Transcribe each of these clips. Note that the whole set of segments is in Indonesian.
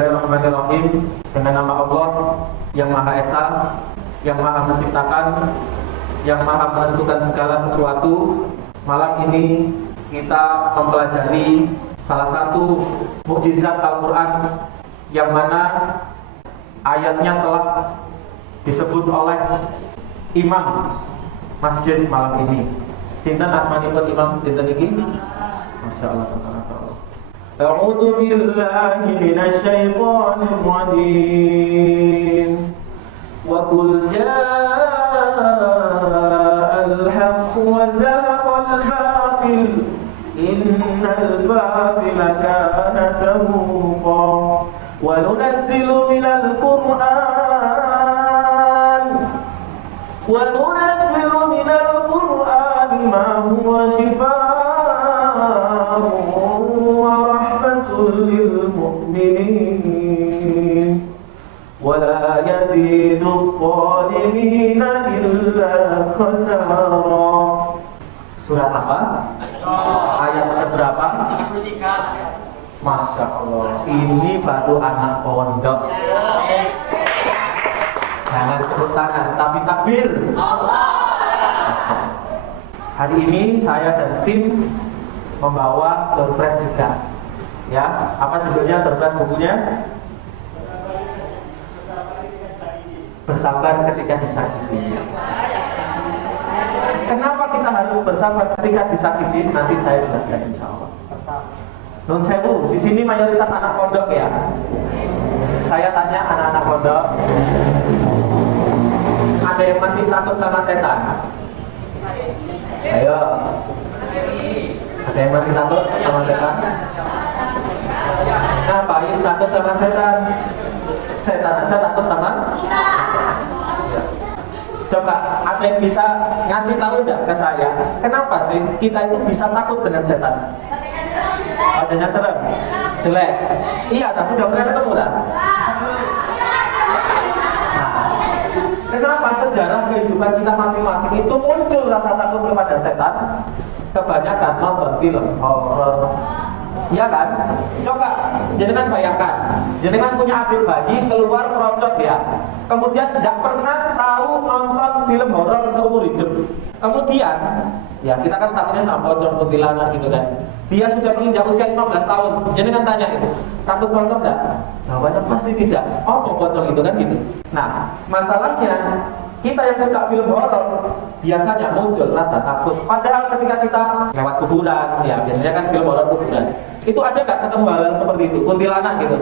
Bismillahirrahmanirrahim. Dengan nama Allah yang Maha Esa, yang Maha Menciptakan, yang Maha Menentukan segala sesuatu. Malam ini kita mempelajari salah satu mukjizat Al-Quran yang mana ayatnya telah disebut oleh imam masjid malam ini. Sinten asmanipun imam dinten iki? Masyaallah. A'udzu billahi minasy syaithanir rajim. Wa qul jaa'al haqq wa zahaqal batil innal batila kana zahuqa wa nunazzilu minal qur'an ma huwa shifaa'un wa rahmatun lil mu'minin wa la yazidu adh-dhalimina illa khasara. Surat apa? Ayat keberapa? 33. Masya Allah, ini baru anak pondok. Jangan tepuk tangan, tapi takbir. Hari ini saya dan tim membawa doorpress juga. Ya, apa judulnya doorpress bukunya? Bersabar ketika disakiti. Kenapa kita harus bersabar ketika disakiti? Nanti saya jelaskan insya Allah. Nun sewu, di sini mayoritas anak pondok ya. Saya tanya anak-anak pondok, ada yang masih takut sama setan? Ayo. Ada yang masih takut sama setan? Ngapain takut sama setan? Setan aja takut sama? Coba ada yang bisa ngasih tahu enggak ke saya, kenapa sih kita itu bisa takut dengan setan? Wajahnya serem, jelek. Iya, tapi sudah pernah ketemu lah. Nah, kenapa sejarah kehidupan kita masing-masing itu muncul rasa takut kepada setan? Kebanyakan nonton film horor. Iya kan? Coba jenengan bayangkan, jenengan punya adik bayi keluar merocot ya. Kemudian tidak pernah tahu nonton film horor seumur hidup. Kemudian, ya kita kan takutnya sama pocong, kuntilanak gitu kan. Dia sudah menginjak usia 15 tahun. Jenengan tanya itu, takut pocong enggak? Jawabannya pasti tidak. Oh, pocong itu kan gitu. Nah, masalahnya kita yang suka film horor biasanya muncul rasa takut. Padahal ketika kita lewat kuburan, ya biasanya kan film horor kuburan. Itu ada nggak ketemu hal seperti itu, kuntilanak gitu?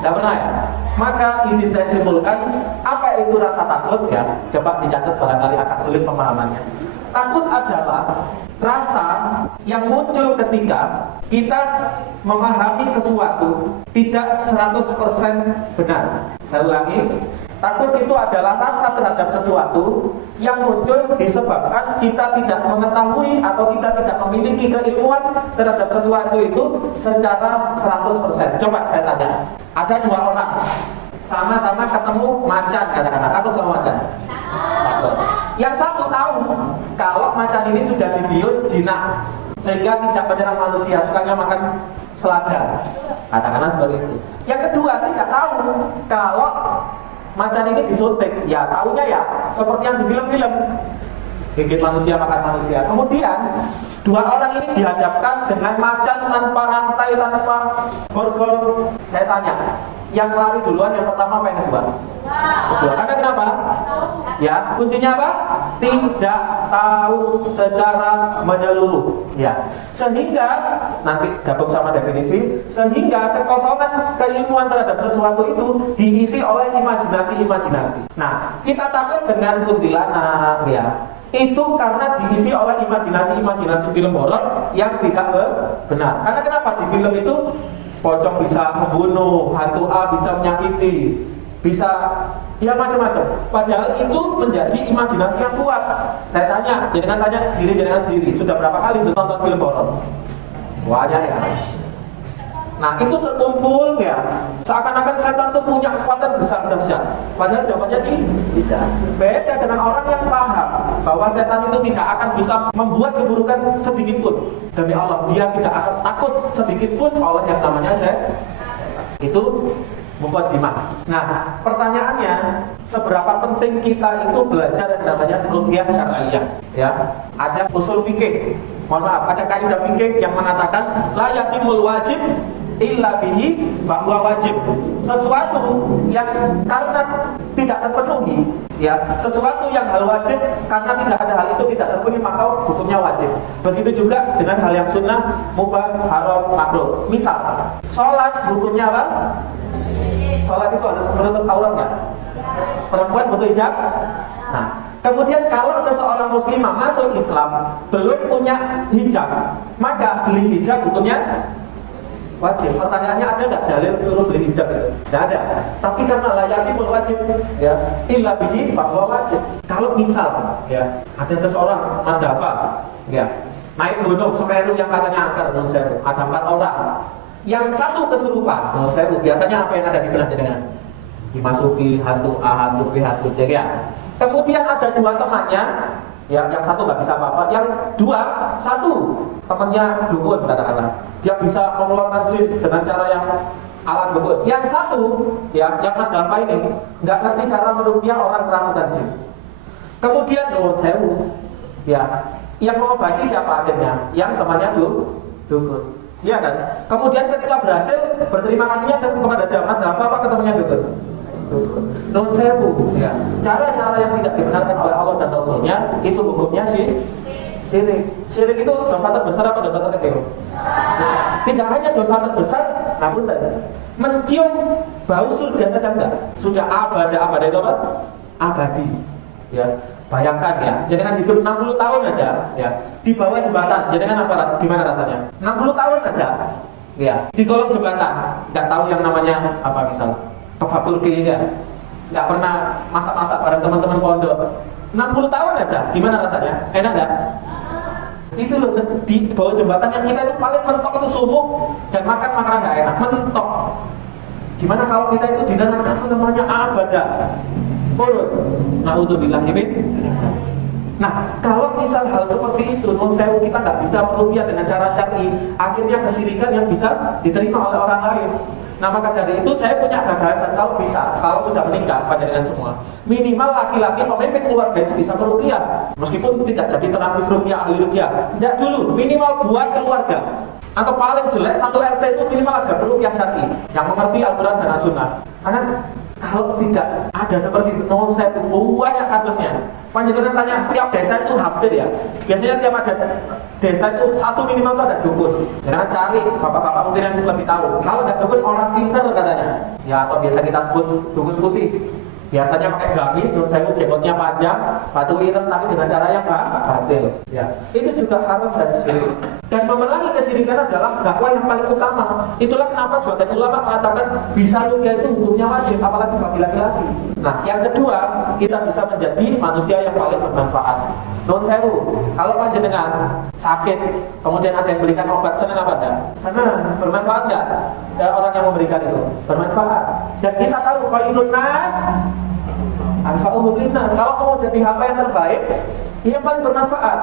Nggak pernah ya? Maka izin saya simpulkan, apa itu rasa takut ya? Coba dicatat, barangkali agak sulit pemahamannya. Takut adalah rasa yang muncul ketika kita memahami sesuatu tidak 100% benar. Saya ulangi, takut itu adalah rasa terhadap sesuatu yang muncul disebabkan kita tidak mengetahui atau kita tidak memiliki keilmuan terhadap sesuatu itu secara 100%. Coba saya tanya, ada dua orang sama-sama ketemu macan, katakanlah, takut sama macan? Takut. Yang satu tahu kalau macan ini sudah dibius jinak sehingga tidak menyerang manusia, sukanya makan selada, katakanlah seperti itu. Yang kedua tidak tahu kalau macan ini disuntik, ya tahunya ya seperti yang di film-film, gigit manusia makan manusia. Kemudian dua orang ini dihadapkan dengan macan tanpa rantai, tanpa borgol. Saya tanya, yang lari duluan yang pertama apa yang kedua? Kedua. Karena kenapa? Ya, kuncinya apa? Tidak tahu secara menyeluruh. Ya, sehingga nanti gabung sama definisi, sehingga kekosongan keilmuan terhadap sesuatu itu diisi oleh imajinasi-imajinasi. Nah, kita takut dengan kuntilanak, ya. Itu karena diisi oleh imajinasi-imajinasi film horor yang tidak benar. Karena kenapa? Di film itu pocong bisa membunuh, hantu A bisa menyakiti, bisa ya macam-macam. Padahal itu menjadi imajinasi yang kuat. Saya tanya, jangan tanya diri jangan sendiri, sudah berapa kali nonton film horor? Banyak ya. Nah itu terkumpul ya, seakan-akan setan itu punya kekuatan besar dahsyat. Padahal jawabannya tidak. Beda dengan orang yang paham bahwa setan itu tidak akan bisa membuat keburukan sedikit pun. Demi Allah, dia tidak akan takut sedikit pun oleh yang namanya setan. Itu Muqaddimah. Nah, pertanyaannya, seberapa penting kita itu belajar yang namanya ruqyah syar'iyyah? Ya, ada usul fikih. Mohon maaf, ada kaidah fikih yang mengatakan la yatimul wajib illa bihi bahwa wajib. Sesuatu yang karena tidak terpenuhi, ya, sesuatu yang hal wajib karena tidak ada hal itu tidak terpenuhi maka hukumnya wajib. Begitu juga dengan hal yang sunnah, mubah, haram, makruh. Misal, sholat hukumnya apa? Sholat itu harus menutup aurat nggak? Perempuan butuh hijab. Nah, kemudian kalau seseorang muslimah masuk Islam belum punya hijab, maka beli hijab hukumnya wajib. Pertanyaannya, ada nggak dalil suruh beli hijab itu? Nggak ada. Tapi karena layaknya wajib, ya, illa bihi bahwa wajib. Kalau misal, ya, ada seseorang Mas Dafa, ya, naik gunung Semeru yang katanya angker, ada 4 orang. Yang satu kesurupan, biasanya apa yang ada di benak jenengan? Dimasuki hantu A, hantu B, hantu C, ya. Kemudian ada 2 temannya, ya, yang satu nggak bisa apa-apa, yang satu temannya dukun katakanlah, dia bisa mengeluarkan jin dengan cara yang alat dukun. Yang satu, ya, yang Mas Dafa ini nggak ngerti cara meruqyah orang kerasukan jin. Kemudian ya, yang mengobati siapa akhirnya? Yang temannya dukun. Iya kan? Kemudian ketika berhasil, berterima kasihnya kepada siapa? Mas Dafa apa ke temannya dukun? Non sewu, ya. Cara-cara yang tidak dibenarkan oleh Allah dan Rasulnya itu hukumnya syirik. Syirik itu dosa terbesar apa dosa terkecil? Tidak hanya dosa terbesar, namun mencium bau surga saja enggak. Sudah abadi itu apa? Abadi. Ya, bayangkan ya, jangan hidup 60 tahun aja, ya, di bawah jembatan, jangan apa gimana rasanya? 60 tahun aja, ya, di kolong jembatan, nggak tahu yang namanya apa misal kebab Turki ya, nggak pernah masak-masak bareng teman-teman pondok, 60 tahun aja, gimana rasanya? Enak nggak? Itu loh, di bawah jembatan yang kita itu paling mentok itu sumuk dan makan makanan nggak enak, mentok. Gimana kalau kita itu di neraka namanya abada? Na'udzubillah. Nah, kalau misal hal seperti itu, kita nggak bisa meruqyah dengan cara syar'i, akhirnya kesyirikan yang bisa diterima oleh orang lain. Nah, maka dari itu saya punya gagasan, kalau bisa, kalau sudah menikah pada dengan semua, minimal laki-laki pemimpin keluarga itu bisa meruqyah, meskipun tidak jadi terapis ruqyah, ahli ruqyah. Tidak dulu, minimal buat keluarga. Atau paling jelek satu RT itu minimal ada peruqyah syar'i yang mengerti Al-Quran dan As-Sunnah. Karena kalau tidak ada seperti itu, saya banyak kasusnya. Panjenengan tanya tiap desa itu hampir ya. Biasanya tiap ada desa itu satu minimal itu ada dukun. Jangan cari bapak-bapak mungkin yang lebih tahu. Kalau ada dukun orang pintar katanya. Ya, atau biasa kita sebut dukun putih. Biasanya pakai gamis, jenggotnya panjang, batu ireng, tapi dengan cara yang batil. Ya, itu juga haram dan syirik. Dan memerangi kesyirikan adalah dakwah yang paling utama. Itulah kenapa sebagian ulama mengatakan bisa ruqyah itu hukumnya wajib, apalagi bagi laki-laki. Nah, yang kedua, kita bisa menjadi manusia yang paling bermanfaat. Non sewu, kalau panjenengan sakit, kemudian ada yang berikan obat, senang apa enggak? Senang, bermanfaat enggak? Ya, orang yang memberikan itu bermanfaat. Dan kita tahu khairun nas anfa'uhum linnas. Kalau mau jadi hamba yang terbaik, yang paling bermanfaat.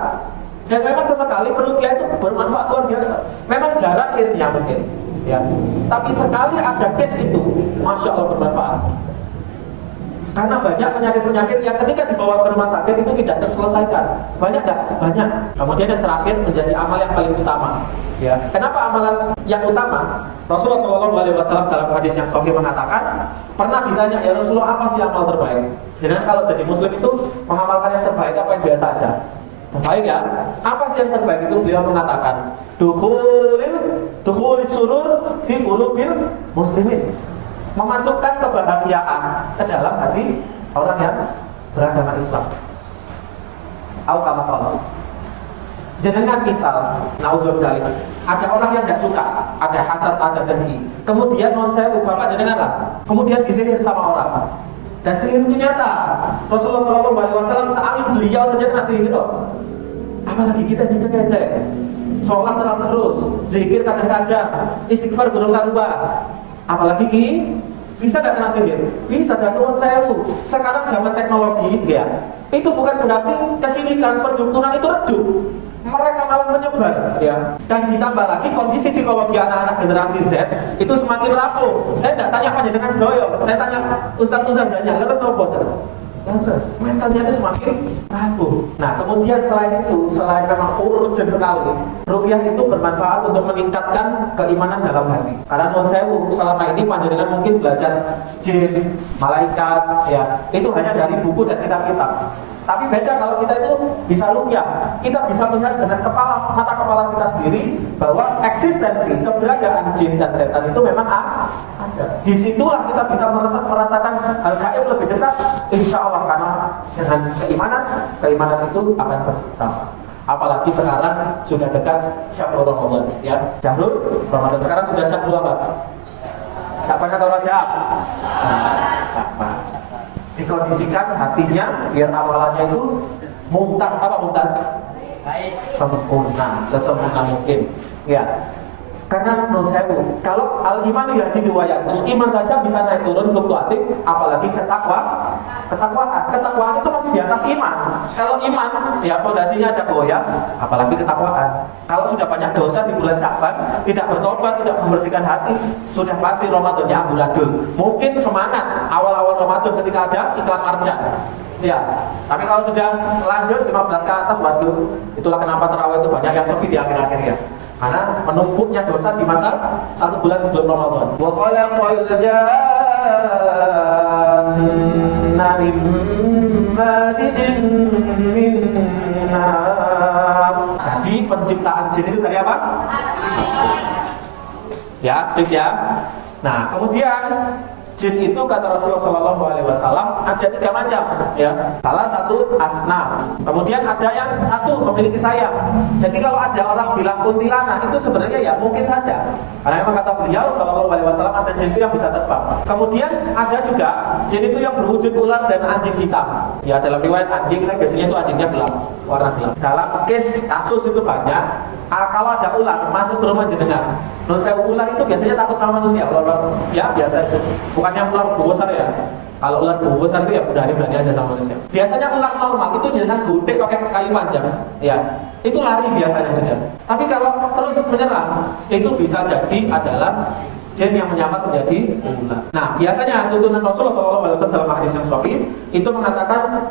Dan memang sesekali peruqyah itu bermanfaat luar biasa. Memang jarang case-nya mungkin, ya. Tapi sekali ada case itu, masya Allah bermanfaat. Karena banyak penyakit-penyakit yang ketika dibawa ke rumah sakit itu tidak terselesaikan. Banyak nggak? Banyak. Kemudian yang terakhir menjadi amal yang paling utama. Ya. Kenapa amalan yang utama? Rasulullah SAW dalam hadis yang sahih mengatakan, pernah ditanya, ya Rasulullah, apa sih amal terbaik? Jadi kalau jadi muslim itu mengamalkan yang terbaik apa yang biasa aja? Terbaik ya. Apa sih yang terbaik itu? Beliau mengatakan, dukhul surur fi qulubil muslimin. Memasukkan kebahagiaan ke dalam hati orang yang beragama Islam. Au kama qala. Jenengan misal, naudzubillah, ada orang yang tidak suka, ada hasad, ada dengki. Kemudian non saya bapak jenengan lah. Kemudian disihir sama orang. Dan sihir itu nyata. Rasulullah SAW saat beliau saja kena sihir. Apalagi kita ngecek-ngecek. Sholat terus, zikir kadang-kadang, istighfar berubah-ubah. Apalagi bisa nggak kena sihir? Bisa, dan non sewu. Sekarang zaman teknologi, ya, itu bukan berarti kesyirikan, perdukunan itu redup. mereka malah menyebar, ya. Dan ditambah lagi kondisi psikologi anak-anak generasi Z itu semakin rapuh. Saya tidak tanya panjenengan sedoyo, saya tanya ustaz-ustaznya, terus nopo. Terus mentalnya itu semakin rapuh. Nah, kemudian selain memang urgent sekali, ruqyah itu bermanfaat untuk meningkatkan keimanan dalam hati. Karena menurut saya selama ini panjenengan mungkin belajar jin, malaikat, ya, itu hanya dari buku dan kitab-kitab. Tapi beda kalau kita itu bisa ruqyah, kita bisa melihat dengan mata kepala kita sendiri bahwa eksistensi keberadaan jin dan setan itu memang ada. Disitulah kita bisa merasakan hal gaib lebih dekat, insya Allah, karena dengan keimanan itu akan bertambah. Apalagi sekarang sudah dekat Syahrul Ramadan, ya. Syahrul Ramadan sekarang sudah Syahrul apa? Sya'ban atau Rajab? Sya'ban. Dikondisikan hatinya biar amalannya itu mumtaz. Apa mumtaz? Baik, sempurna, sesempurna mungkin, ya. Karena menurut saya, kalau al-iman yazidu wa yanqus, iman saja bisa naik turun fluktuatif, apalagi ketakwaan itu masih di atas iman. Kalau iman, ya fondasinya aja goyah, apalagi ketakwaan. Kalau sudah banyak dosa di bulan Sya'ban, tidak bertobat, tidak membersihkan hati, sudah pasti Ramadannya amburadul. Mungkin semangat awal-awal Ramadan ketika ada iklan marjan, ya. Tapi kalau sudah lanjut 15 ke atas, waduh, itulah kenapa tarawih itu banyak yang sepi di akhir-akhir, ya. Karena menumpuknya dosa di masa 1 bulan sebelum Ramadan. Wa khalaqal janna min marijin min nar. Jadi penciptaan jin itu dari apa? Ya, please ya. Nah, kemudian jin itu kata Rasulullah SAW ada 3 macam, ya. Salah satu asnaf. Kemudian ada yang satu memiliki sayap. Jadi kalau ada orang bilang kuntilanak itu sebenarnya ya mungkin saja. Karena memang kata beliau SAW ada jin itu yang bisa terbang. Kemudian ada juga jin itu yang berwujud ular dan anjing hitam. Ya, dalam riwayat anjing kan biasanya itu anjingnya gelap, warna gelap. Dalam kasus itu banyak. Kalau ada ular masuk ke rumah jenengan, menurut saya ular itu biasanya takut sama manusia. Ular, ya biasa itu. Bukannya ular besar, ya. Kalau ular besar itu ya berani aja sama manusia. Biasanya ular normal itu jenengan gudik pakai kayu panjang, ya. Itu lari biasanya sudah. Tapi kalau terus menyerang, itu bisa jadi adalah jin yang menyamar menjadi ular. Nah, biasanya tuntunan Rasulullah SAW dalam hadis yang sahih itu mengatakan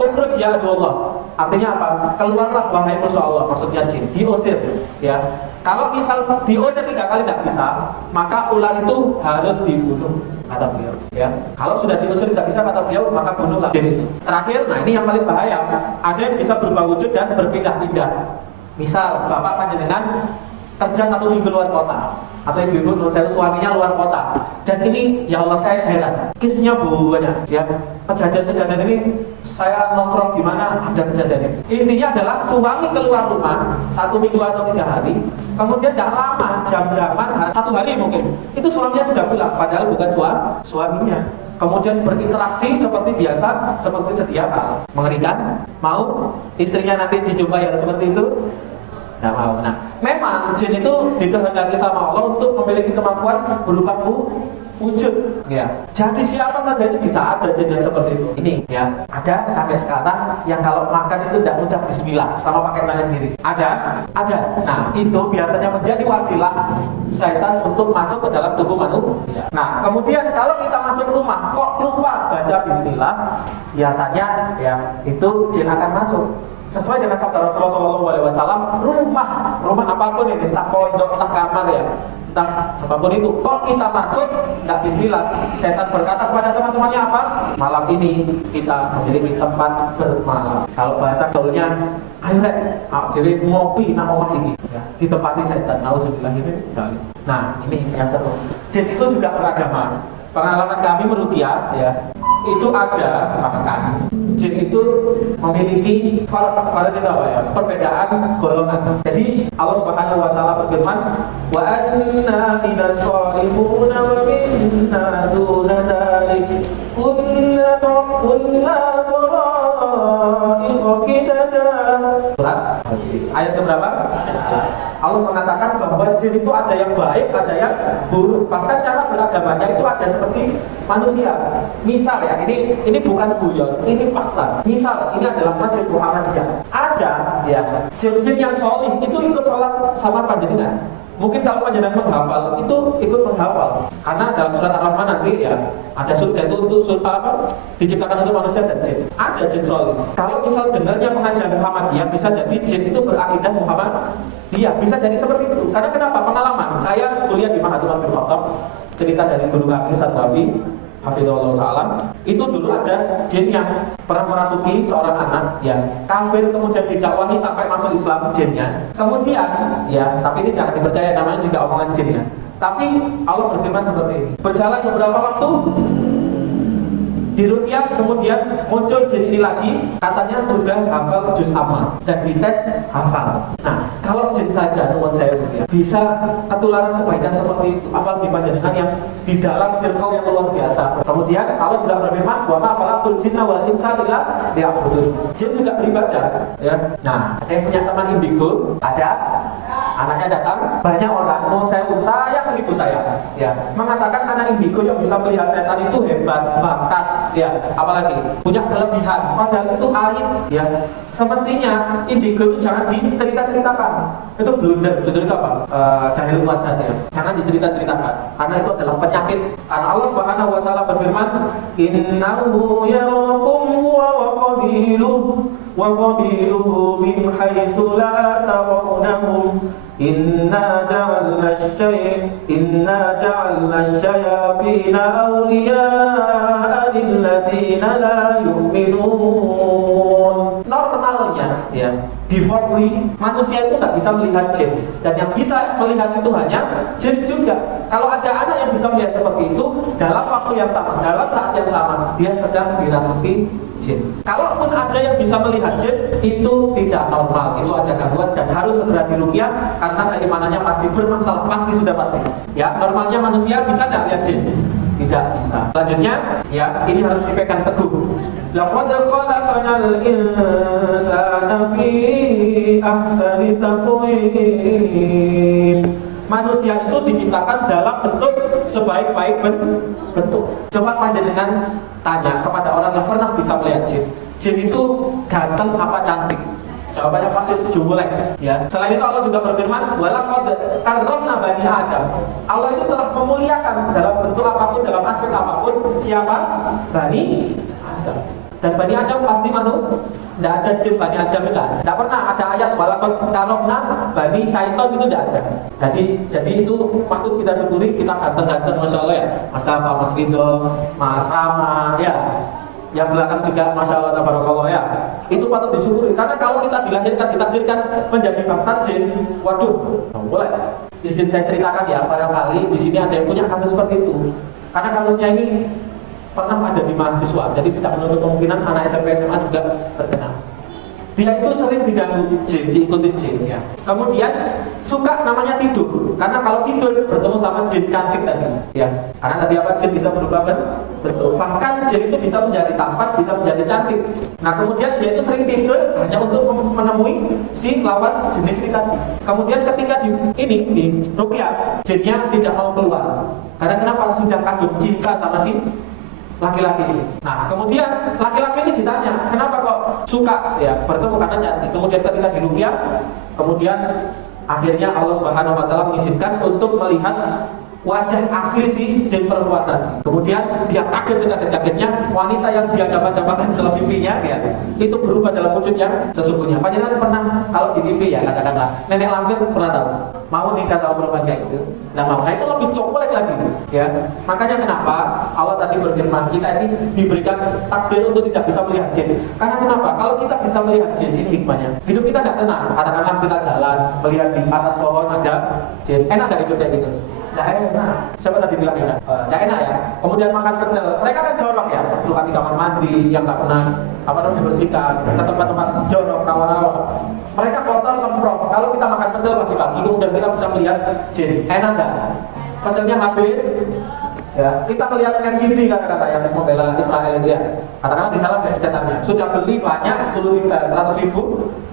ukhruj ya Allah. Artinya apa? Keluarlah wahai musuh Allah, maksudnya jin, diusir, ya. Kalau misal diusir 3 kali tidak bisa, maka ular itu harus dibunuh, kata beliau, ya. Kalau sudah diusir tidak bisa, kata beliau, maka bunuhlah jin itu. Terakhir, nah ini yang paling bahaya, ada yang bisa berubah wujud dan berpindah-pindah. Misal bapak panjenengan kerja 1 minggu luar kota, atau ibu-ibu menurut saya suaminya luar kota, dan ini ya Allah saya heran, kisnya banyak, ya. Kejadian ini saya nongkrong di mana ada kejadian ini. Intinya adalah suami keluar rumah 1 minggu atau 3 hari, kemudian tidak lama, jam-jaman 1 hari mungkin, itu suaminya sudah pulang, padahal bukan suaminya. Kemudian berinteraksi seperti biasa, seperti sedia kala. Mengerikan? Mau istrinya nanti dijumpai yang seperti itu? Tidak mau. Nah, memang jin itu dikehendaki sama Allah untuk memiliki kemampuan berubah wujud, ya. Jadi siapa saja itu bisa ada jin yang seperti itu. Ini, ya, ada sampai sekarang yang kalau makan itu tidak ucap bismillah sama pakai tangan kiri. Ada. Nah, itu biasanya menjadi wasilah syaitan untuk masuk ke dalam tubuh manusia. Nah, kemudian kalau kita masuk rumah kok lupa baca bismillah, biasanya ya itu jin akan masuk. Sesuai dengan sabda Rasulullah SAW, rumah apapun ini, entah pondok, entah kamar, ya, entah apapun itu, kok kita masuk tidak bismillah, setan berkata kepada teman-temannya apa? Malam ini kita memiliki tempat bermalam. Kalau bahasa gaulnya, ayo rek, jadi ngopi nak omah ini, ya, ditempati setan. Nauzubillah ini. Nah, ini yang seru. Jin itu juga beragama. Pengalaman kami meruqyah, ya, itu ada bahkan jin itu memiliki perbedaan golongan. Jadi Allah Subhanahu wa taala berfirman, "Wa anna minas shalimuna wa minna duna dzalik kunna Surat ayat keberapa? Allah mengatakan bahwa jin itu ada yang baik, ada yang buruk. Bahkan cara beragamanya itu ada seperti manusia. Misal ya, ini bukan guyon, ini fakta. Misal ini adalah Masjid Muhammadiyah. ada ya jin-jin yang solih itu ikut sholat sama panjenengan. Mungkin kalau panjenengan menghafal itu ikut menghafal. Karena dalam surat Ar-Rahman nanti ya ada surga itu untuk surga apa? Diciptakan untuk manusia dan jin. Ada jin solih. Kalau misal dengarnya pengajian Muhammadiyah bisa jadi jin itu berakidah Muhammadiyah. Bisa jadi seperti itu. Karena kenapa? Pengalaman. Saya kuliah di Mahathir bin Khattab. Cerita dari guru kami Ustaz Wafi Hafizahullah Ta'ala, itu dulu ada jin yang pernah merasuki seorang anak ya kafir, kemudian didakwahi sampai masuk Islam jinnya. Kemudian ya, tapi ini jangan dipercaya, namanya juga omongan jin ya. Tapi Allah berfirman seperti ini. Berjalan beberapa waktu diruqyah, kemudian muncul jin ini lagi, katanya sudah hafal juz amma dan dites hafal. Nah, kalau jin saja menurut saya bisa ketularan kebaikan seperti itu, apalagi panjenengan yang di dalam circle yang luar biasa. Kemudian Allah sudah berfirman, wa ma khalaqtul jinna wal insa illa liya'budun. Jin juga beribadah ya. Nah, saya punya teman indigo, ada anaknya datang, banyak orang mau saya sayang 1000 sayang ya, mengatakan anak indigo yang bisa melihat setan itu hebat, bakat ya, apalagi punya kelebihan, padahal itu aib ya. Semestinya indigo itu jangan dicerita-ceritakan, itu blunder itu apa? Jahil muatan ya, jangan dicerita-ceritakan karena itu adalah penyakit. Karena Allah Subhanahu wa Ta'ala berfirman, innahu yarakum wa qabiluhu min haitsu la tarawnahum inna ja'alna asyayatina awliya'a lilladzina la yu'minun. Normalnya ya, defaultly manusia itu nggak bisa melihat jin, dan yang bisa melihat itu hanya jin juga. Kalau ada anak yang bisa melihat seperti itu dalam waktu yang sama, dalam saat yang sama, dia sedang dirasuki jin. Kalaupun ada yang bisa melihat jin, itu tidak normal, itu ada gangguan dan harus segera diruqyah karena keimanannya pasti bermasalah, pasti sudah pasti. Ya, normalnya manusia bisa nggak lihat jin? Tidak bisa. Selanjutnya, ya ini harus dipegang teguh. Laqad khalaqnal insana fi ahsani taqwim. Manusia itu diciptakan dalam bentuk sebaik-baik bentuk. Coba panjenengan tanya kepada orang yang pernah bisa melihat jin. Jin itu ganteng apa cantik? Jawabannya pasti jelek ya. Selain itu Allah juga berfirman, walaqad karramna bani Adam. Allah itu telah memuliakan dalam bentuk apapun, dalam aspek apapun siapa? Bani Adam. Dan Bani Adam pasti manusia. Tidak ada jin Bani Adam itu. Tidak pernah ada ayat walaqad karramna bani syaitan, itu tidak ada. Jadi itu patut kita syukuri, kita ganteng-ganteng Masya Allah ya. Mas Tafa, Mas Ridho, Mas Rama ya. Yang belakang juga Masya Allah tabarakallah ya. Itu patut disyukuri. Karena kalau kita dilahirkan, ditakdirkan menjadi bangsa jin, waduh, boleh. Izin saya ceritakan ya, barangkali di sini ada yang punya kasus seperti itu. Karena kasusnya ini pernah ada di mahasiswa, jadi tidak menutup kemungkinan anak SMP SMA juga terkena. Dia itu sering diganggu jin, diikutin jin ya. Kemudian suka namanya tidur, karena kalau tidur bertemu sama jin cantik tadi ya. Karena tadi apa, jin bisa berubah bentuk. Bahkan jin itu bisa menjadi tampan, bisa menjadi cantik. Nah kemudian dia itu sering tidur hanya untuk menemui si lawan jenis ini tadi. Kemudian ketika di ruqyah, jinnya tidak mau keluar. Karena kenapa? Sudah kagum cinta sama si laki-laki ini. Nah, kemudian laki-laki ini ditanya, kenapa kok suka ya bertemu karena cantik. Kemudian ketika diruqyah, kemudian akhirnya Allah Subhanahu wa Ta'ala mengizinkan untuk melihat wajah asli si jin perempuan tadi. Kemudian dia kaget sekaget-kagetnya, wanita yang dia dampak-dampakan dalam mimpinya ya, itu berubah dalam wujud yang sesungguhnya. Padahal pernah kalau di TV ya katakanlah nenek lampir pernah tahu mau nikah sama perempuan kayak gitu. Nah itu lebih coklat lagi ya. Makanya kenapa Allah tadi berfirman, kita ini diberikan takdir untuk tidak bisa melihat jin. Karena kenapa? Kalau kita bisa melihat jin, ini hikmahnya. Hidup kita tidak tenang. Katakanlah kita jalan melihat di atas pohon ada jin. Enak nggak hidup kayak gitu? Nah enak. Siapa tadi bilang enak? Ya enak ya. Kemudian makan pecel. Mereka kan jorok ya. Suka di kamar mandi yang nggak pernah dibersihkan. Ke tempat-tempat jorok, rawa-rawa. Mereka kotor, kemprok. Kalau kita makan pecel pagi-pagi, kemudian kita bisa melihat jin. Enak nggak? Pecelnya habis. Ya, kita melihat MCD kata-kata yang membela Israel itu ya. Katakanlah di sana setannya. Sudah beli banyak 100.000,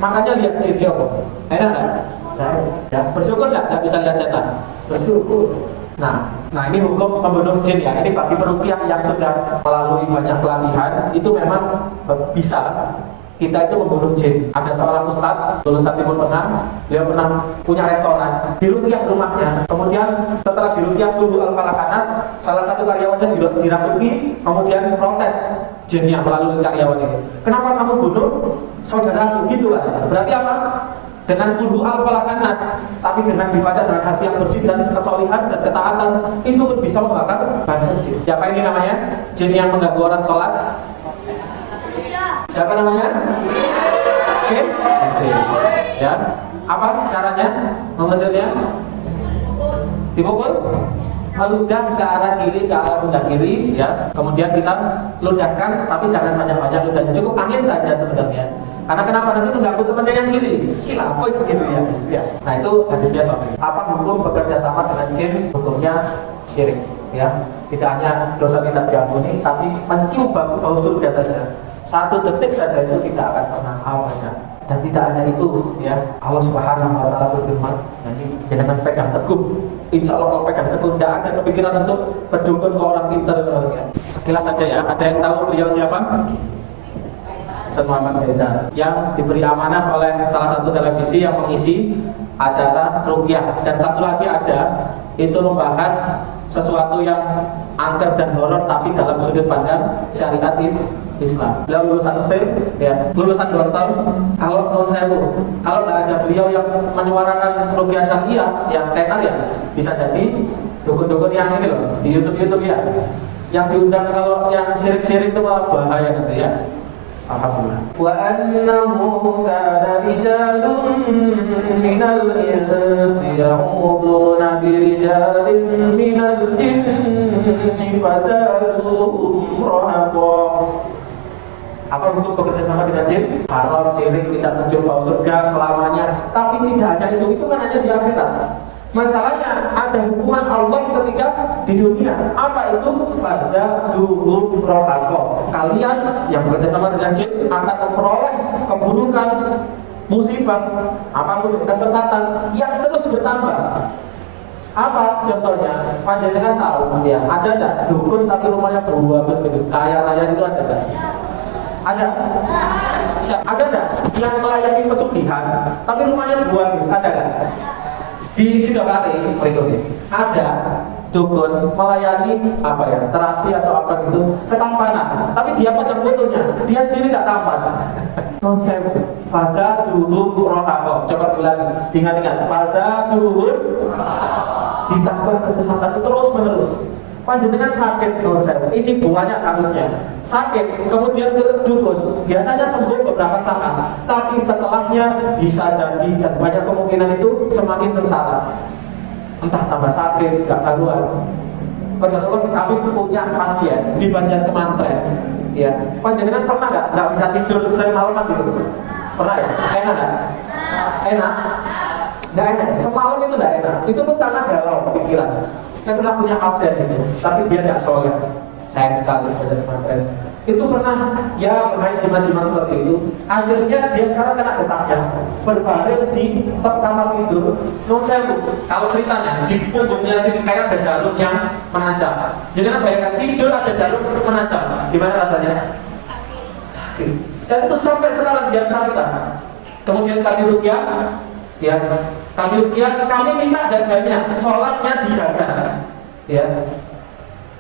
makanya lihat jin ya kok. Enak nggak? Ya, bersyukur nggak bisa lihat setan? Bersyukur. Nah ini hukum membunuh jin ya. Ini bagi peruqyah yang sudah melalui banyak pelatihan, itu memang bisa kita itu membunuh jin. Ada seorang ustadz lulusan Timur Tengah, beliau pernah punya restoran, diruqyah rumahnya. Kemudian setelah diruqyah dulu al-falaq anas, salah satu karyawannya dirasuki, kemudian protes jinnya melalui karyawan ini. Kenapa kamu bunuh saudaraku gitu kan? Berarti apa? Dengan kulhu al-falaq anas, tapi dengan dibaca dengan hati yang bersih dan kesolihan dan ketaatan, itu pun bisa membakar bangsa jin. Siapa ini namanya? Jin yang mengganggu orang sholat. Siapa namanya? Jin. Ya. Apa caranya mengusirnya? Dipukul, meludah ke arah kiri, ke arah pundak kiri, ya. Kemudian kita ludahkan, tapi jangan banyak-banyak ludahnya, cukup angin saja sebenarnya. Karena kenapa nanti mengganggu temannya yang kiri? Gila, apa itu gitu ya? Ya. Nah itu hadisnya sahih. Apa hukum bekerja sama dengan jin? Hukumnya syirik, ya. Tidak hanya dosa tidak diampuni, tapi mencium bau surga saja. 1 detik saja itu tidak akan pernah awalnya. Dan tidak hanya itu, ya. Allah Subhanahu wa taala berfirman, nanti jangan pegang teguh. Insya Allah kalau pegang teguh tidak akan kepikiran untuk berdukun ke orang pintar. Ya. Sekilas saja ya. Ada yang tahu beliau siapa? Ustaz Muhammad Faizal, yang diberi amanah oleh salah satu televisi yang mengisi acara ruqyah. Dan satu lagi ada, itu membahas sesuatu yang angker dan horor tapi dalam sudut pandang syariat Islam. Beliau lulusan Mesir, ya, lulusan Dorton. Kalau menurut saya, kalau nggak ada beliau yang menyuarakan ruqyah syariah yang tenar, ya bisa jadi dukun-dukun yang ini loh di YouTube ya, yang diundang. Kalau yang syirik-syirik itu malah bahaya gitu ya. Alhamdulillah. Wa annahu kana rijalun minal insi ya'uduna birijalin minal jinni fazaduhum rahaqa. Apa hukum bekerja sama dengan jin? Haram, syirik, tidak mencium bau surga selamanya. Tapi tidak hanya itu kan hanya di akhirat. Masalahnya ada hukuman Allah ketika di dunia. Apa itu? Fazaduhum rahaqa. Kalian yang bekerja sama dengan jin akan memperoleh keburukan, musibah, apapun kesesatan yang terus bertambah. Apa contohnya? Panjenengan tahu ya, ada enggak dukun tapi rumahnya bagus gitu. Kaya raya itu ada enggak? Ada? Ada enggak yang melayani pesugihan tapi rumahnya bagus? Ada enggak? Di Sidoarjo berikutnya ada dukun melayani apa ya, terapi atau apa gitu, ketampanan, tapi dia pajang fotonya, dia sendiri tidak tampan. Konsep fazaduhum rahaqa. Coba ulangi, ingat-ingat, fazaduhum, ditambah kesesatan terus menerus. Panjenengan sakit, ini banyak kasusnya. Sakit, kemudian ke dukun, biasanya sembuh beberapa saat, tapi setelahnya bisa jadi dan banyak kemungkinan itu semakin sengsara. Entah tambah sakit, gak karuan. Padahal kami punya pasien di Banjar Kemantren, ya. Panjenengan pernah nggak bisa tidur semalaman gitu? Pernah ya? Enak nggak? Enak? Nggak enak. Semalam itu nggak enak. Itu pun karena galau pikiran. Saya pernah punya pasien itu, tapi dia tidak soleh. Sayang sekali Banjar Kemantren. Itu pernah ya bermain jimat-jimat seperti itu. Akhirnya dia sekarang kena detaknya, berbaring di kamar tidur. Menurut saya kalau ceritanya di punggungnya sini kayak ada jarum yang menancap. Jadi kan bayangkan tidur ada jarum menancap. Gimana rasanya? Sakit. Dan itu sampai sekarang dia sakitan. Kemudian kami ruqyah, ya kami ruqyah, kami minta jaganya, sholatnya dijaga, ya.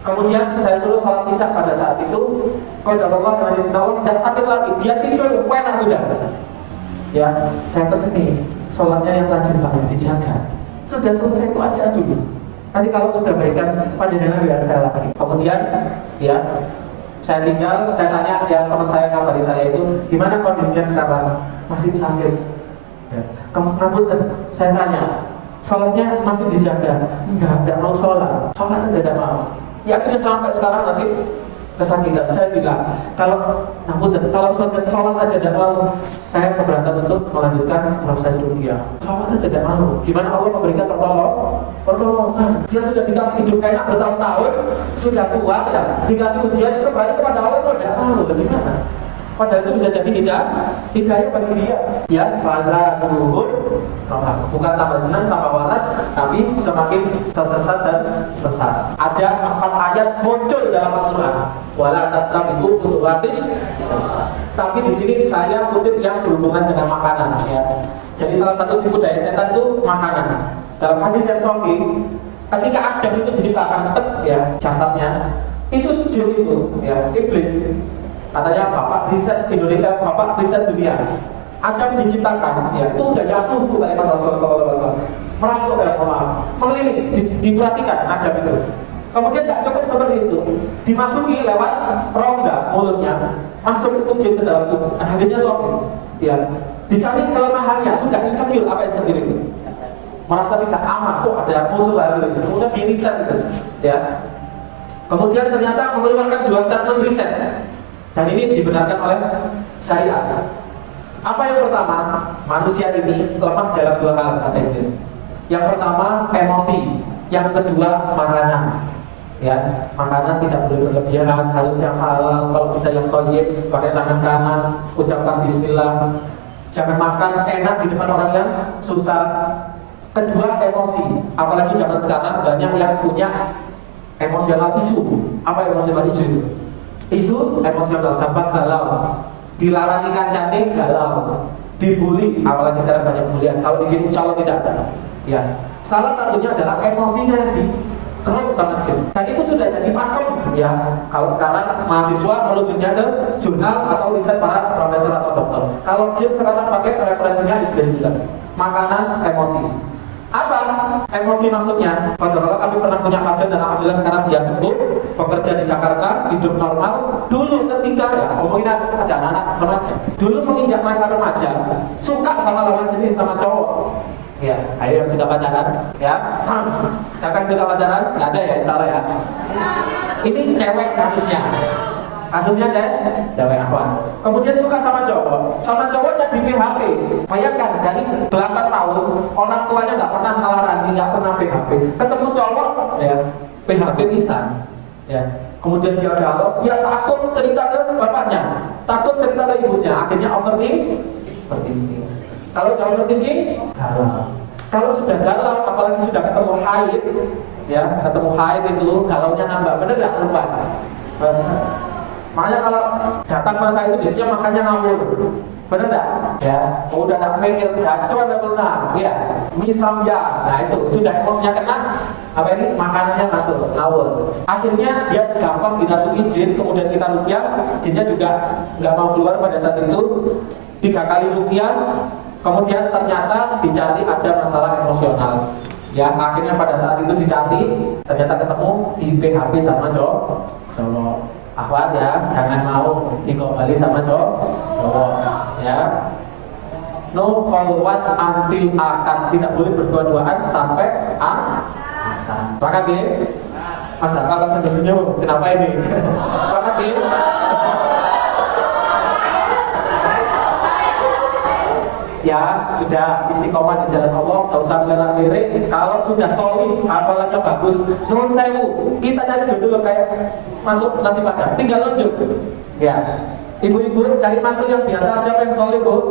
Kemudian saya suruh sholat isya pada saat itu. Qadarullah wa qadar tidak sakit lagi, dia tidur enak sudah. Ya, saya pesan sholatnya yang rajin banget dijaga. Sudah selesai itu aja dulu. Nanti kalau sudah baikan panjenengan biar saya lagi. Kemudian, ya, saya tinggal, saya tanya yang teman saya ngabari saya itu, gimana kondisinya sekarang? Masih sakit. Ya. Kemudian saya tanya, sholatnya masih dijaga? Enggak mau sholat aja tidak mau. Ya akhirnya sampai sekarang masih kesakitan. Saya bilang, kalau sholat aja tidak mau, saya keberatan untuk melanjutkan proses ruqyah. Sholat aja tidak mau. Gimana Allah memberikan pertolongan? Dia sudah dikasih hidup enak bertahun-tahun, sudah kuat ya, dikasih ujian kembali kepada Allah, tidak mau. Bagaimana? Padahal itu bisa jadi tidak hidayah bagi dia. Ya, pada turun, bukan tambah senang, tambah waras, tapi semakin tersesat dan sesat. Ada 4 ayat muncul dalam Al-Quran. Wala tattabi'u khutuwatis. Tapi di sini saya kutip yang berhubungan dengan makanan. Ya. Jadi salah satu tipu daya setan itu makanan. Dalam hadis yang sahih, ketika Adam itu diciptakan, ya jasadnya, itu jin itu, ya iblis. Katanya bapak riset Indonesia, bapak riset dunia. Adam diciptakan, ya itu udah jatuh kayak Rasulullah, merasuk dalam rumah, mengelilingi, diperhatikan Adam itu. Kemudian tidak cukup seperti itu, dimasuki lewat rongga mulutnya, masuk itu jin ke dalam tubuh. Hadisnya sahih, ya dicari kelemahannya, sudah insecure, apa insecure itu? Merasa tidak aman, kok ada musuh baru itu, kemudian di riset itu, ya. Kemudian ternyata mengeluarkan 2 statement riset. Dan ini dibenarkan oleh syariat. Apa yang pertama? Manusia ini lemah dalam 2 hal, kata Iblis. Yang pertama emosi, yang kedua makanan. Ya, makanan tidak boleh berlebihan, harus yang halal, kalau bisa yang thayyib, pakai tangan kanan, ucapkan bismillah. Jangan makan enak di depan orang yang susah. Kedua emosi, apalagi zaman sekarang banyak yang punya emosional isu. Apa emosional isu itu? Isu emosional, gampang galau, dilarang kancane galau, dibully, apalagi sekarang banyak bulian. Kalau di sini insya Allah tidak ada. Ya, salah satunya adalah emosinya yang keruk sama jin. Dan itu sudah jadi pakem. Ya, kalau sekarang mahasiswa merujuknya ke jurnal atau riset para profesor atau dokter. Kalau jin sekarang pakai referensinya Iblis juga. Makanan, emosi. Apa emosi maksudnya? Padahal kami pernah punya pasien dan alhamdulillah sekarang dia sembuh, bekerja di Jakarta, hidup normal. Dulu ketika ya, ngomongin aja anak remaja. Dulu menginjak masa remaja, suka sama lawan jenis, sama cowok. Ya, ayo yang sudah pacaran, ya. Siapa suka pacaran? Nggak ada ya, salah ya. Ini cewek kasusnya. Kasusnya cewek apa? Kemudian suka sama cowoknya di PHP. Bayangkan dari belasan tahun orang tuanya nggak pernah ngelarang, nggak pernah PHP. Ketemu cowok, ya PHP pisan. Ya. Kemudian dia galau, dia takut cerita ke bapaknya, takut cerita ke ibunya. Akhirnya overthinking. Kalau jauh overthinking, galau. Kalau sudah galau, apalagi sudah ketemu haid, ya ketemu haid itu galaunya nambah. Bener nggak perempuan? Makanya kalau datang masa itu biasanya makannya ngawur, bener nggak? Ya, udah nggak mikir, gacuan dan benar, ya, misam ya. Nah itu sudah emosinya kena, apa ini makanannya masuk ngawur. Akhirnya dia gampang dirasuki jin, kemudian kita ruqyah, jinnya juga nggak mau keluar pada saat itu. 3 kali ruqyah, kemudian ternyata dicari ada masalah emosional. Ya, akhirnya pada saat itu dicari, ternyata ketemu di PHP sama cowok. Akhwat ya, jangan mau dikembali sama cowok ya. No follow-up until akan, tidak boleh berdua-duaan sampai akan. Sepakat ya? Masa kalau sebetulnya kenapa ini? Sepakat ya? Ya sudah istiqomah di jalan Allah, tak usah lirik. Kalau sudah solid, apalagi bagus, nuwun sewu, kita cari jodoh kayak masuk nasi padang, tinggal nunjuk. Ya, ibu-ibu cari mantu yang biasa aja, yang solid kok.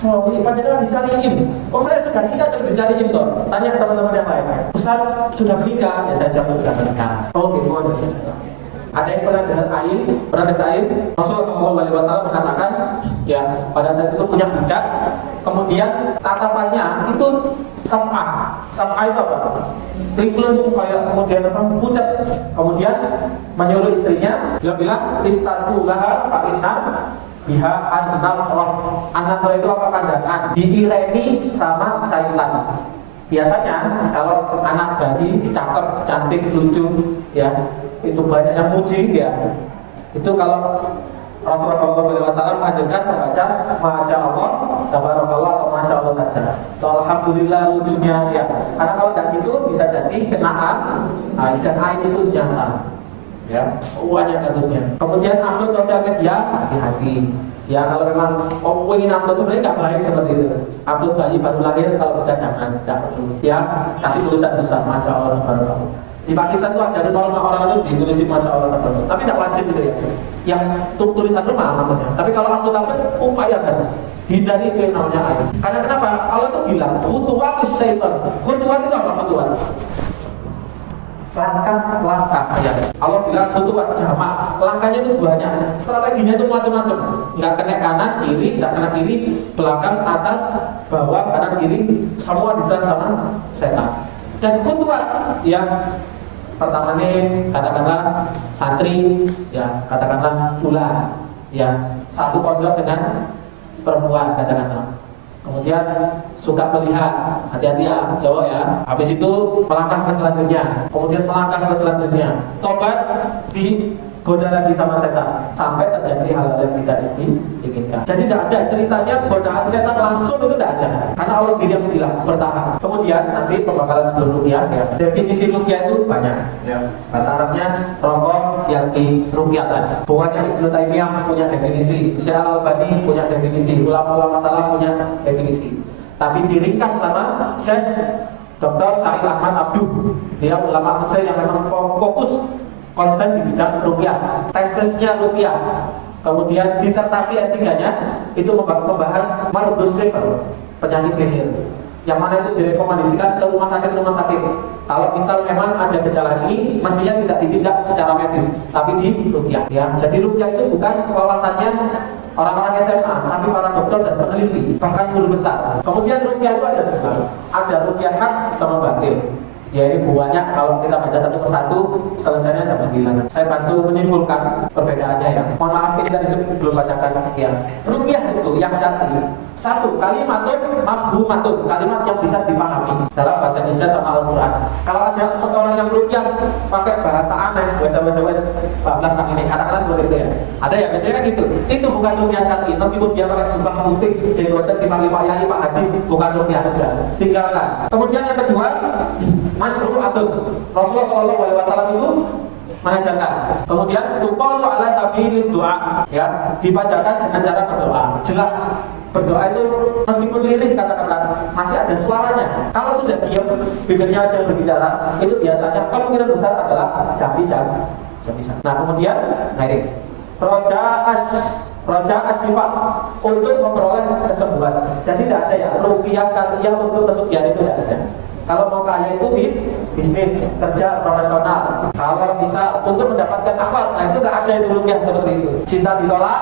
Solid, padahal dicariin. Oh saya sudah nikah, sudah dicariin kok. Tanya ke teman-teman yang lain. Ustaz sudah menikah, ya saya jawab sudah menikah. Oh gitu aja. Ada yang pernah dengar air? Rasulullah SAW mengatakan, ya pada saat itu punya budak, kemudian tatapannya itu sam'ah itu apa? Linglung kayak kemudian apa? Pucat. Kemudian menyuruh istrinya, dia bilang istatu laha fa'inna biha an-namrah itu apa pandangan? Diireni sama syaitan. Biasanya kalau anak bayi cakep, cantik, lucu, ya itu banyak yang muji ya. Itu kalau Rasulullah SAW mengajarkan membaca Masya Allah, Tabarakallah atau Masya Allah saja. Alhamdulillah lucunya ya. Karena kalau tidak gitu bisa jadi kenaan, dan air itu nyata. Ya, banyak kasusnya. Kemudian upload sosial media, hati-hati. Ya kalau memang ingin upload sebenarnya nggak baik seperti itu. Upload bayi baru lahir kalau bisa jangan, tidak perlu. Ya kasih tulisan Masya Allah, Tabarakallah. Di Pakistan itu ada rumah orang itu ditulisin Masya Allah tertentu. Tapi tidak wajib gitu ya. Yang tulisan rumah maksudnya. Tapi kalau aku tampil, upayakan hindari itu yang namanya aib. Karena kenapa? Allah itu bilang, khutuwat syaitan. Khutuwat itu apa khutuwat? Langkah ya. Allah bilang khutuwat jamak. Langkahnya itu banyak. Strateginya itu macam-macam. Nggak kena kanan, kiri, nggak kena kiri, belakang, atas, bawah, kanan, kiri, semua diserang sama setan. Dan khutuwat yang pertama nih katakanlah santri, ya katakanlah fulan, ya satu pondok dengan perempuan katakanlah. Kemudian suka melihat, hati-hati ya cowok ya. Habis itu melangkah ke selanjutnya, kemudian melangkah ke selanjutnya. Tobat digoda lagi sama setan sampai terjadi hal-hal yang tidak diinginkan. Jadi tidak ada ceritanya godaan setan langsung itu tidak ada. Karena Allah sendiri yang bilang bertahan. Kemudian nanti pembakaran sebelum ruqyah ya. Definisi ruqyah itu banyak. Ya. Bahasa Arabnya rokok yang ruqyatan. Pokoknya Ibnu Taimiyah punya definisi, Syekh Al-Albani punya definisi, ulama-ulama salaf punya definisi. Tapi diringkas sama Syekh Dr. Said Ahmad Abduh. Dia ulama Mesir yang memang fokus konsen di bidang ruqyah, tesisnya ruqyah. Kemudian disertasi S3-nya itu membahas mardus sihir, penyakit sihir. Yang mana itu direkomendasikan ke rumah sakit. Kalau misal memang ada gejala ini, mestinya tidak ditindak secara medis, tapi di ruqyah. Ya, jadi ruqyah itu bukan wawasannya orang-orang SMA, tapi para dokter dan peneliti, bahkan guru besar. Kemudian ruqyah itu ada dua, ada ruqyah hak sama batil. Ya ini banyak, kalau kita baca satu persatu selesainya jam 9. Saya bantu menyimpulkan perbedaannya ya. Mohon maaf ini tadi belum bacakan ya. Ruqyah itu yang syar'i. Satu, kalimatun mafhumatun, kalimat yang bisa dipahami dalam bahasa Indonesia sama Al-Quran. Kalau ada orang yang ruqyah pakai bahasa aneh, wes bablas kang ini, katakanlah seperti itu ya. Ada ya, biasanya kan gitu. Itu bukan ruqyah syar'i, meskipun dia pakai jubah putih, jenggotan dipanggil Pak Yai, Pak Haji, bukan ruqyah saja. Tinggalkan. Kemudian yang kedua, masyru'atun. Rasulullah SAW itu mengajarkan. Kemudian tuqalu ala sabilid doa, ya, dibacakan dengan cara berdoa. Jelas berdoa itu meskipun lirik kata-kata masih ada suaranya. Kalau sudah diam, bibirnya aja berbicara, itu biasanya kemungkinan besar adalah jambi-jambi. Nah kemudian, ini Roja asifat untuk memperoleh kesembuhan. Jadi tidak ada ya ruqyah syariah untuk kesugihan itu tidak ada. Kalau mau kaya itu bisnis, kerja profesional. Kalau bisa untuk mendapatkan akhlak, nah itu nggak ada itu ruqyah seperti itu. Cinta ditolak,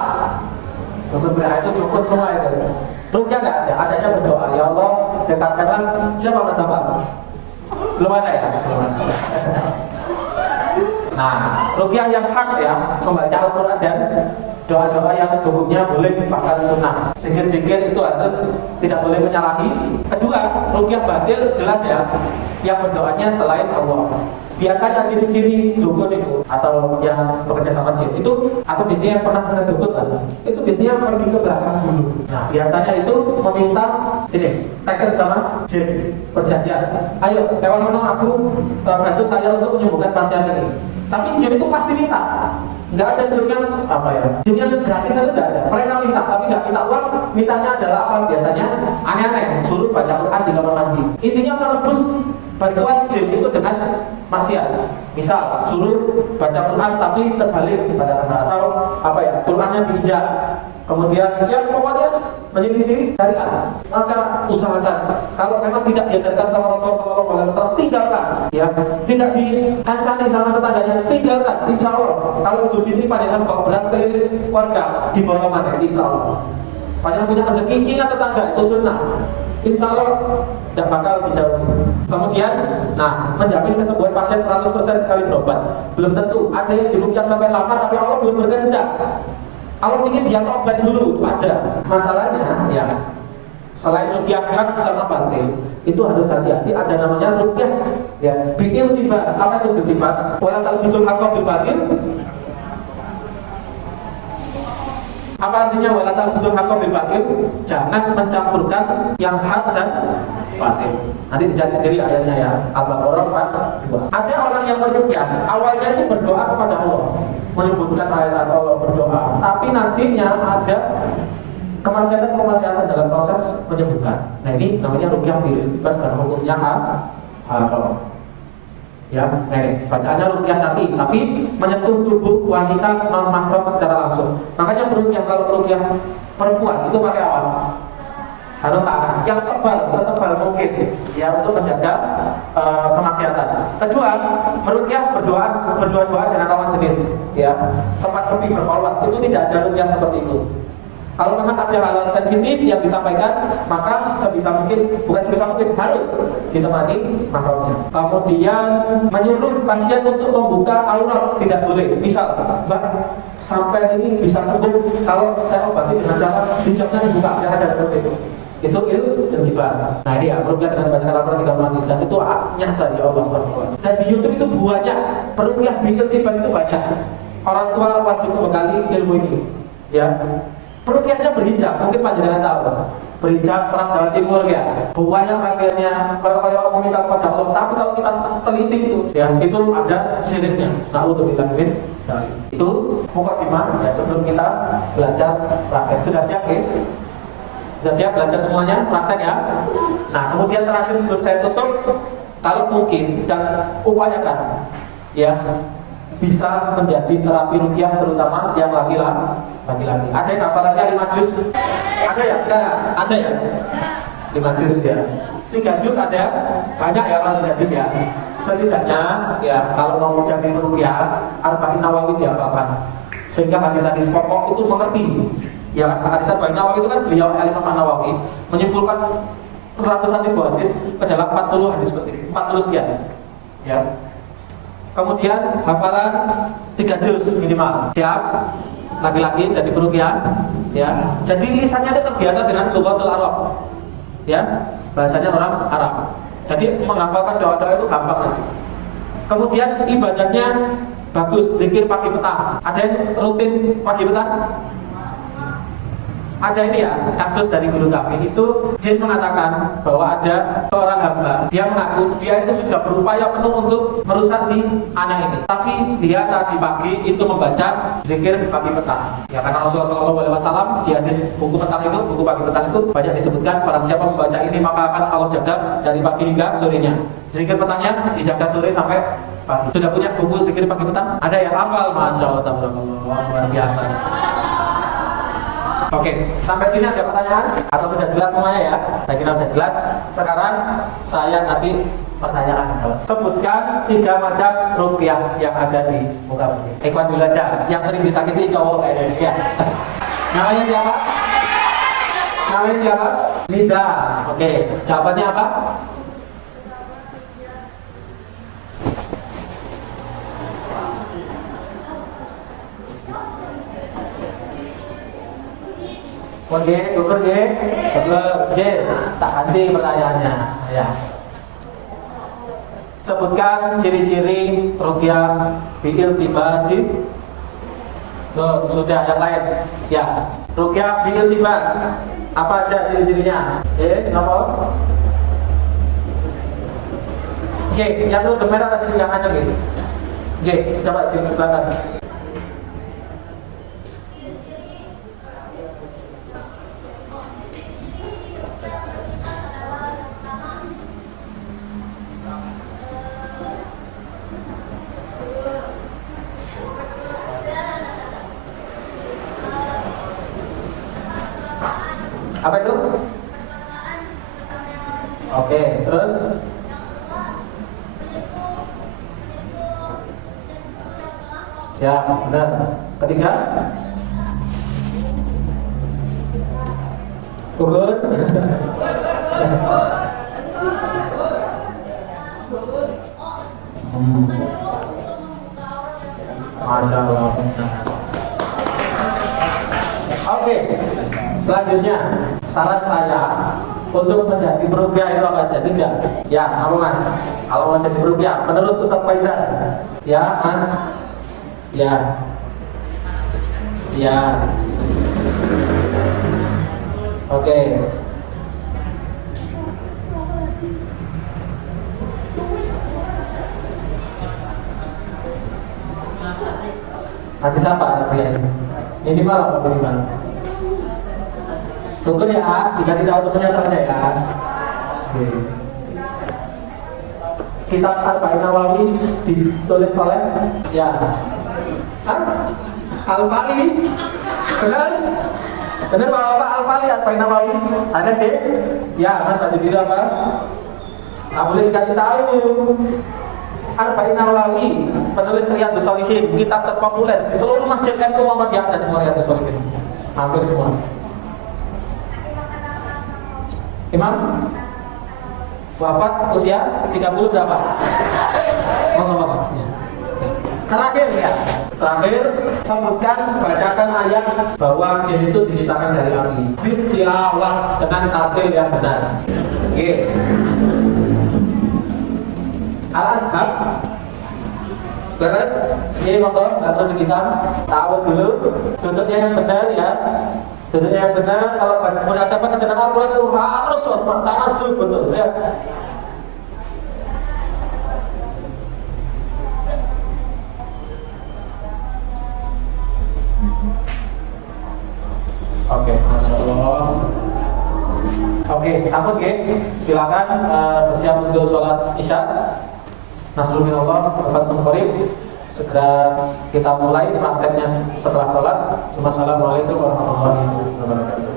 dukun itu dukun semua itu. Ruqyah nggak ada, adanya berdoa. Ya Allah, dekatkanlah siapa Mas Bapak? Belum ada ya? Belum ada. Nah, ruqyah yang hak ya, membaca Al-Quran dan doa-doa yang hukumnya boleh bahkan sunnah. Zikir-zikir itu harus tidak boleh menyalahi. Kedua, ruqyah batil jelas ya, yang berdoanya selain Allah. Biasanya ciri-ciri dukun itu atau yang bekerja sama jin itu, atau biasanya yang pernah kena dukun lah, itu biasanya pergi ke belakang dulu. Nah, biasanya itu meminta ini, taken sama jin, perjanjian. Ayo, tolong aku bantu saya untuk menyembuhkan pasien ini. Tapi jin itu pasti minta. Nggak ada jin yang apa ya? Jin yang gratis itu nggak ada. Mereka minta, tapi nggak minta uang. Mintanya adalah apa? Biasanya aneh-aneh. Suruh baca Quran di kamar mandi. Intinya menebus bantuan jin itu dengan maksiat. Misal suruh baca Quran tapi terbalik atau apa ya? Qurannya diinjak. Kemudian ya pokoknya menyelisih syariat. Maka usahakan kalau memang tidak diajarkan sama Rasulullah SAW, tinggalkan. Ya, tidak dikancani sama tetangganya, tinggalkan. Insya Allah kalau Idul Fitri panjenengan bawa beras keliling warga di bawah mana? Insya Allah. Panjenengan punya rezeki, ingat tetangga itu sunnah. Insya Allah tidak bakal dijauhi. Kemudian, nah, menjamin kesembuhan pasien 100% sekali berobat. Belum tentu. Ada yang diruqyah sampai lama tapi Allah belum berkehendak. Allah ingin dia tobat dulu, ada. Masalahnya, ya, selain ruqyah hak sama batil, itu harus hati-hati. Ada namanya ruqyah, ya, bi'il tibas. Apa itu bi'il tibas? Wala talbisul haqqa bil batil. Apa artinya wala talbisul haqqa bil batil? Jangan mencampurkan yang hak dan batil. Nanti dicari sendiri ayatnya ya. Al-Baqarah 42. Ada orang yang meruqyah, awalnya itu berdoa kepada Allah, menyebutkan ayat Allah, berdoa, tapi nantinya ada kemaksiatan dalam proses menyembuhkan. Nah ini namanya ruqyah bil bebas karena hukumnya haram. Ya, bacaannya ruqyah syar'i, tapi menyentuh tubuh wanita non mahram secara langsung. Makanya ruqyah, kalau ruqyah perempuan itu pakai apa? Sarung tangan yang tebal, setebal mungkin, ya, untuk menjaga kemaksiatan. Kedua, meruqyah berdoa dengan lawan jenis, ya, tempat sepi berkhulwat, itu tidak ada ruqyah seperti itu. Kalau memang ada hal sensitif yang disampaikan, maka sebisa mungkin, bukan sebisa mungkin, harus ditemani mahramnya. Kemudian menyuruh pasien untuk membuka aurat tidak boleh. Misal, Mbak, sampai ini bisa sembuh kalau saya obati dengan cara hijabnya dibuka, tidak ada seperti itu. Itu dan dibahas. Nah ini ya, meruqyah dengan bacaan Al-Quran 3 menit, dan itu nyata di Allah SWT. Dan di YouTube itu banyak, meruqyah bil iltibas itu banyak. Orang tua wajib membekali ilmu ini, ya. Meruqyahnya berhijab, mungkin panjenengan tahu. Berhijab orang Jawa Timur, ya. Bukannya akhirnya kalau meminta kepada Allah, tapi kalau kita teliti itu, ya, itu ada syiriknya. Na'udzubillah min dzalik. Itu mukadimah, ya, sebelum kita belajar praktek. Sudah siap, ya? Sudah siap belajar semuanya, praktek, ya? Nah, kemudian terakhir sebelum saya tutup, kalau mungkin dan upayakan, ya, bisa menjadi terapi ruqyah terutama yang laki-laki. Ada yang hafalannya 5 juz? Ada ya? Ada ya? 5 juz, ya. 3 juz ada? Banyak ya kalau 3 juz, ya. Setidaknya, ya, kalau mau menjadi ruqyah, Arba'in Nawawi dihafalkan. Sehingga hadis-hadis pokok itu mengerti. Ya, hadis Arba'in Nawawi itu kan beliau Imam Nawawi menyimpulkan ratusan ribu hadis ke dalam 40 hadis seperti ini, 40 sekian. Ya. Kemudian hafalan 3 juz minimal. Siap? Laki-laki jadi peruqyah, ya. Jadi lisannya itu terbiasa dengan lughatul Arab. Ya, bahasanya orang Arab. Jadi menghafalkan doa-doa itu gampang nanti. Kemudian ibadahnya bagus, zikir pagi petang. Ada yang rutin pagi petang? Ada ini ya, kasus dari guru kami itu, jin mengatakan bahwa ada seorang hamba, dia mengaku dia itu sudah berupaya penuh untuk merusak si anak ini, tapi dia tadi pagi itu membaca zikir pagi petang. Ya, karena Rasulullah SAW di hadis buku petang itu, buku pagi petang itu banyak disebutkan barang siapa membaca ini maka akan Allah jaga dari pagi hingga sorenya. Zikir petangnya dijaga sore sampai pagi. Sudah punya buku zikir pagi petang? Ada yang hafal? Masya Allah, tabarakallah, luar biasa. Oke, sampai sini ada pertanyaan? Atau sudah jelas semuanya, ya? Saya kira sudah jelas. Sekarang saya kasih pertanyaan. Sebutkan 3 macam ruqyah yang ada di muka bumi. Ikhwan dulu aja, yang sering disakiti cowok kayaknya, ya. Namanya siapa? Namanya siapa? Liza. Oke, jawabannya apa? Oke, gugur G, tak ganti pertanyaannya, ya. Sebutkan ciri-ciri ruqyah bil iltibasi. Sudah, yang lain, ya. Ruqyah bil iltibas, apa aja ciri-cirinya? Nomor. Oke, yang rute merah tadi juga ngaceng gitu. Coba sini silakan. Apa itu? Oke, terus? Ya, benar. Ketiga? Gugur? Masya Allah. Oke, selanjutnya saran saya untuk menjadi peruqyah itu apa aja? 3. Ya, apa Mas? Kalau menjadi peruqyah, penerus Ustaz Faizal. Ya, Mas. Ya. Ya. Oke. Hadis apa tadi? Minimal apa minimal? Tunggu ya, dikasih tahu temennya saja ya. Oke. kitab Arba'in Nawawi ditulis oleh ya Al-Fali. Benar? Benar Bapak Al-Fali Arba'in Nawawi. Sana sih. Ya, Mas baju biru apa? Nggak boleh dikasih tahu. Arba'in Nawawi, penulis Riyadhus Shalihin, kitab terpopuler di seluruh masjid NU Muhammadiyah ada semua Riyadhus Shalihin. Hampir semua. Imam wafat usia 30 berapa? Bapak. Terakhir ya. Terakhir sebutkan bacakan ayat bahwa jin itu diciptakan dari api. Tilawah dengan tartil yang benar. Oke. Al-Azhar. Beres. Ini monggo nggak perlu dikitam. Tahu dulu. Duduknya yang benar ya. Duduknya yang benar. Kalau berhadapan dengan Al-Quran itu harus tamasuk betul ya. Oke, Masya Allah. Oke, sambut ya. Silakan bersiap untuk sholat isya. Nasrul minallah, wafatun qarib. Segera kita mulai prakteknya setelah sholat. Assalamualaikum warahmatullahi wabarakatuh.